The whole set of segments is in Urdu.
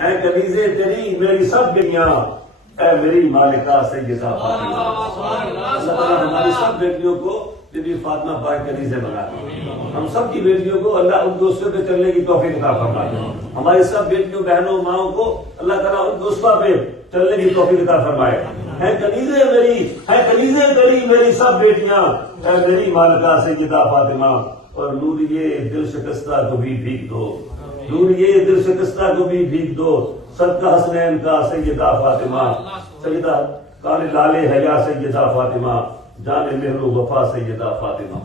اے کنیزے تیری میری سب بیٹیاں، اے میری مالکہ سیدہ فاطمہ۔ اللہ تعالیٰ ہماری سب بیٹیوں کو بی بی فاطمہ پاک کنیزے بنا دے، ہم سب کی بیٹیوں کو اللہ ان دوستوں پہ چلنے کی توفیق عطا فرما دے، ہماری سب بیٹیوں بہنوں ماؤں کو اللہ تعالیٰ ان دوستوں پہ چلنے کی توفیق عطا فرمائے۔ ہے کنیزے میری، ہے کنیزے تیری میری سب بیٹیاں، اے میری مالکہ سیدہ فاطمہ۔ اور نور یہ دل شکستہ کو بھی بھیگ دو، نور یہ دل شکستہ کو بھی بھیگ دو، صدقہ حسنین کا سیدہ فاطمہ۔ سیدہ کان لال حیا سیدہ فاطمہ، جان مہر و وفا سیدہ فاطمہ۔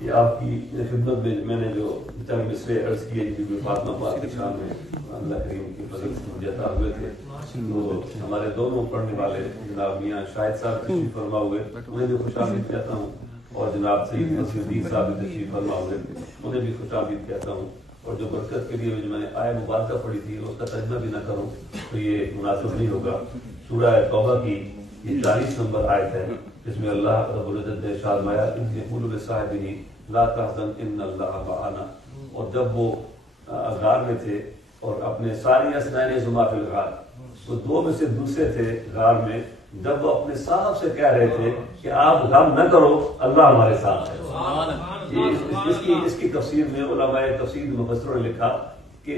یہ آپ کی خدمت میں میں نے جو چند مصرے عرض کیے بی بی فاطمہ پاک کی شان میں اللہ کریم کی فضل سے مجھے عطا ہوئے تھے، تو ہمارے دونوں پڑھنے والے جناب میاں شاہد صاحب تشریف فرما ہوئے، انہیں بھی خوش آمدید کہتا ہوں، اور جناب سید نصیر الدین صاحب بھی تشریف فرما ہوئے، انہیں بھی خوش آمدید کہتا ہوں۔ اور جو برکت کے لیے جو میں نے آیت مبارکہ پڑھی تھی اس کا ترجمہ بھی نہ کروں تو یہ مناسب نہیں ہوگا۔ سورہ توبہ کی یہ 40 نمبر آیت ہے، جس میں اللہ رب العزت نے ارشاد فرمایا اذ یقول لصاحبہ لا تحزن ان اللہ معنا۔ اور جب وہ غار میں تھے اور اپنے ساری اسنان زما فی الغار، وہ دو میں سے دوسرے تھے غار میں، جب وہ اپنے صاحب سے کہہ رہے تھے کہ آپ غم نہ کرو اللہ ہمارے ساتھ ہے۔ اس کی تفسیر میں علماء تفسیر مفسروں نے لکھا کہ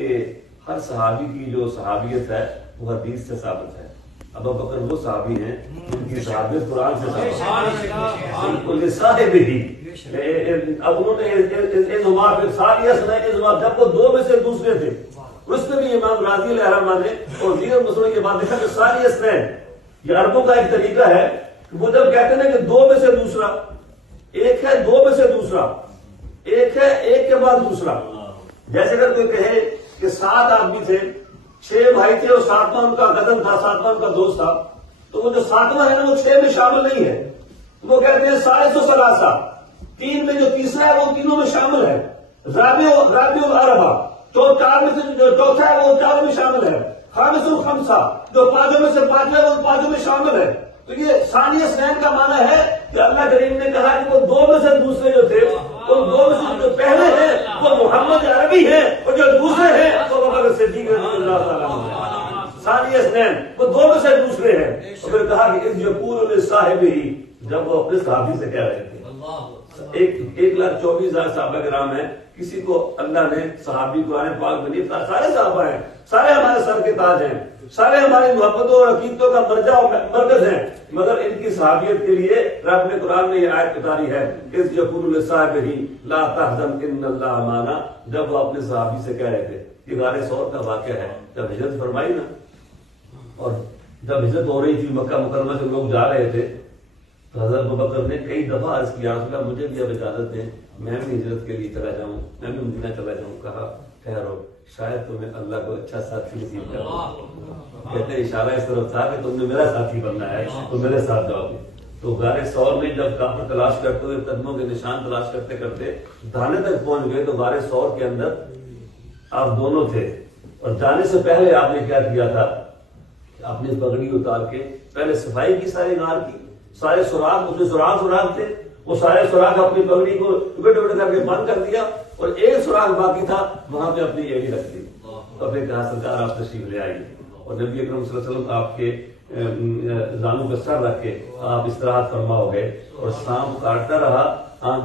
ہر صحابی کی جو صحابیت ہے وہ حدیث سے ثابت ہے۔ ابو بکر وہ صحابی ہیں جن کی صحابیت قرآن سے ثابت ہے۔ صاحب ہی اب انہوں نے ساری جب وہ دو میں سے دوسرے تھے، اس میں بھی امام راضی علیہ الرحمہ نے اور دیگر مسلموں کی بات دیکھا کہ ساری اسنین یہ عربوں کا ایک طریقہ ہے کہ وہ جب کہتے ہیں کہ دو میں سے دوسرا، ایک ہے دو میں سے دوسرا، ایک ہے ایک کے بعد دوسرا۔ جیسے اگر کوئی کہے کہ 7 آدمی تھے، 6 بھائی تھے اور 7واں ان کا قدم تھا، 7واں ان کا دوست تھا، تو وہ جو 7واں ہے نا وہ 6 میں شامل نہیں ہے، وہ کہتے ہیں 333، 3 میں جو تیسرا ہے وہ تینوں میں شامل ہے، رابع العربہ، 4 میں سے جو چوتھا ہے وہ 4 میں شامل ہے، خامس الخمسہ جو 5 میں سے 5 ہے وہ 5 میں شامل ہے۔ تو یہ ثانی اثنین کا معنی ہے کہ اللہ کریم نے کہا کہ وہ دو میں سے دوسرے جو تھے، وہ دو میں سے جو پہلے ہیں وہ محمد عربی ہیں، اور جو دوسرے ہیں وہ ابو بکر صدیق رضی اللہ تعالیٰ عنہ۔ ثانی اثنین وہ دو میں سے دوسرے ہیں، اور پھر کہا کہ اذ یقول لصاحبہ، جب وہ اپنے صحابی سے کہہ رہے تھے۔ 1,24,000 صحابہ کرام ہیں، کسی کو اللہ نے صحابی قرآن پاک میں نہیں، سارے صحابہ ہیں، سارے ہمارے سر کے تاج ہیں، سارے ہماری محبتوں اور عقیدتوں کا مرجع اور مرکز ہیں، مگر ان کی صحابیت کے لیے رب نے قرآن میں یہ آیت اتاری ہے اذ یقول لصاحبہ لا تحزن ان اللہ معنا، جب وہ اپنے صحابی سے کہہ رہے تھے۔ یہ غار ثور کا واقعہ ہے، جب ہجرت فرمائی نا، اور جب ہجرت ہو رہی تھی مکہ مکرمہ سے لوگ جا رہے تھے، تو حضرت ابوبکر نے کئی دفعہ عرض کیا رسول اللہ مجھے بھی اب اجازت دیں، میں بھی ہجرت کے لیے چلا جاؤں، میں بھی مدینہ چلا جاؤں۔ کہا ٹھہرو، شاید تمہیں اللہ کو اچھا ساتھی نصیب کرے۔ کہتے ہیں اشارہ اس طرف تھا کہ تم نے میرا ساتھی بننا ہے تو میرے ساتھ جاؤ گے۔ تو غار ثور میں جب کافر تلاش کرتے ہوئے قدموں کے نشان تلاش کرتے کرتے دھانے تک پہنچ گئے، تو غار ثور کے اندر آپ دونوں تھے، اور جانے سے پہلے آپ نے کیا کیا تھا، اپنی پگڑی اتار کے پہلے صفائی کی سارے غار کی، سارے سوراخ، اس میں سوراخ تھے، وہ سارے سوراخ اپنی پگڑی کو ٹکڑے ٹکڑے کر کے بند کر دیا، اور ایک سوراخ باقی تھا وہاں پہ اپنی ایڑی رکھ دی، اور پھر کہا سرکار آپ تشریف لے آئیے، اور نبی اکرم صلی اللہ علیہ وسلم آپ کے زانوں پر سر رکھ کے آپ استراحت فرما ہو گئے، اور سانپ کاٹتا رہا،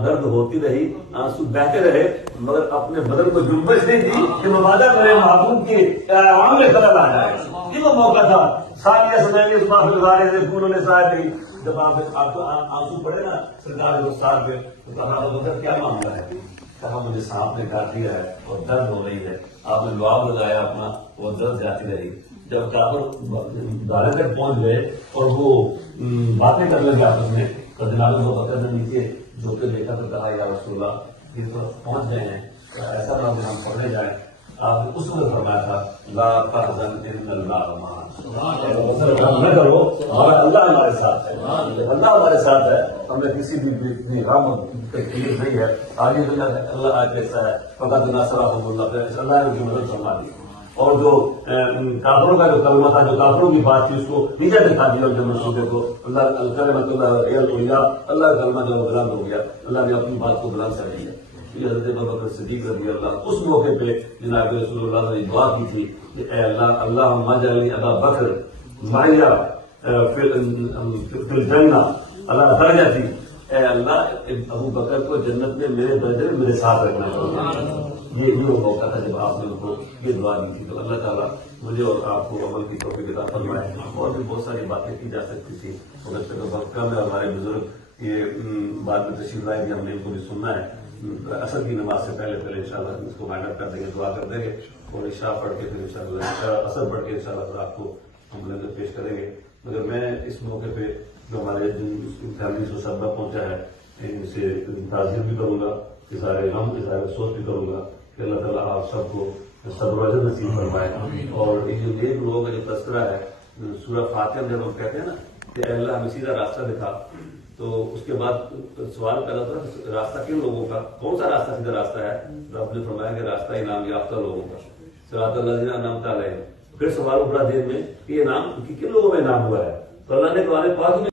درد ہوتی رہی، آنسو بہتے رہے، مگر اپنے بدن کو جنبش نہیں دی کہ مبادہ کرے محبوب کی عامل خلل آ جائے۔ یہ وہ موقع تھا ثانیہ سنین اسما فی الغار اذ یقول لصاحبہ، جب آپ آنسو پڑے نا سرکار کے ساتھ پہ، تو کہا ابو بکر کیا معاملہ ہے؟ کہا مجھے سانپ نے کاٹ دیا ہے اور درد ہو رہی ہے۔ آپ نے لعاب لگایا اپنا، وہ درد جاتی رہی۔ جب کافر دارے تک پہنچ گئے اور وہ باتیں کرنے لگے آپس میں، تو جناب ابو بکر نے نیچے جھوک کے دیکھا تو کہا یا رسول اللہ یہ تو پہنچ گئے ہیں، ایسا نہ ہم پڑھنے جائیں۔ آپ نے اس وقت فرمایا تھا لا تحزن ان اللہ معنا، نہ کرو اللہ ہمارے ساتھ ہے، اللہ ہمارے ساتھ ہے، ہمیں کسی بھی غم تکلیف نہیں ہے۔ آگے اللہ آج کیسا ہے فقط ناصرہم اللہ، پھر اللہ نے ان کی مدد فرما دی، اور جو کافروں کا جو کلمہ تھا، جو کافروں کی بات تھی، اس کو نیچے دکھا دیا ان کے منصوبے کو۔ اللہ الکلمۃ اللہ العلیٰ، اللہ کا کلمہ جو بلند ہو گیا، اللہ نے اپنی بات کو بلند کر دیا۔ یہ حضرت ابوبکر صدیق رضی اللہ اس موقع پہ جناب رسول اللہ نے دعا کی تھی کہ اے اللہ اللہم اجعل ابا بکر معیا فی الجنہ اللہ درجہ تھی، اے اللہ ابو بکر کو جنت میں میرے درجے میں میرے ساتھ رکھنا چاہیے۔ یہ وہ موقع تھا جب آپ نے ان کو یہ دعا دی تھی۔ تو اللہ تعالیٰ مجھے اور آپ کو عمل کی توفیق عطا فرمائے۔ اور بھی بہت ساری باتیں کی جا سکتی تھی مگر چلو وقت کم ہے، ہمارے بزرگ یہ بعد میں تشریف لائے گے، ہم نے ان کو بھی سننا ہے۔ عصر کی نماز سے پہلے انشاءاللہ اس کو مائنڈ اپ کر دیں گے، دعا کر دیں گے اور عشاء پڑھ کے پھر انشاءاللہ عصر پڑھ کے انشاءاللہ پھر آپ کو ہم لنگر پیش کریں گے۔ مگر میں اس موقع پہ جو ہمارے جن فیملی کو سبب پہنچا ہے ان سے تعزیت بھی کروں گا، اظہار غم اظہار افسوس بھی کروں گا کہ اللہ تعالیٰ آپ سب کو صبر و اجر نصیب فرمائے۔ اور یہ جو نیک لوگوں کا جو تذکرہ ہے سورہ فاتحہ میں جب ہم کہتے ہیں نا کہ اے اللہ ہمیں سیدھا راستہ دکھا، تو اس کے بعد سوال پیدا ہوتا ہے راستہ کن لوگوں کا، کون سا راستہ سیدھا راستہ ہے؟ رب نے فرمایا کہ راستہ انعام یافتہ لوگوں کا، صراط الذین انعمت علیہم۔ پھر سوال اٹھا دین میں کہ یہ انعام کن لوگوں میں انعام ہوا ہے؟ تو اللہ نے قرآن پاک میں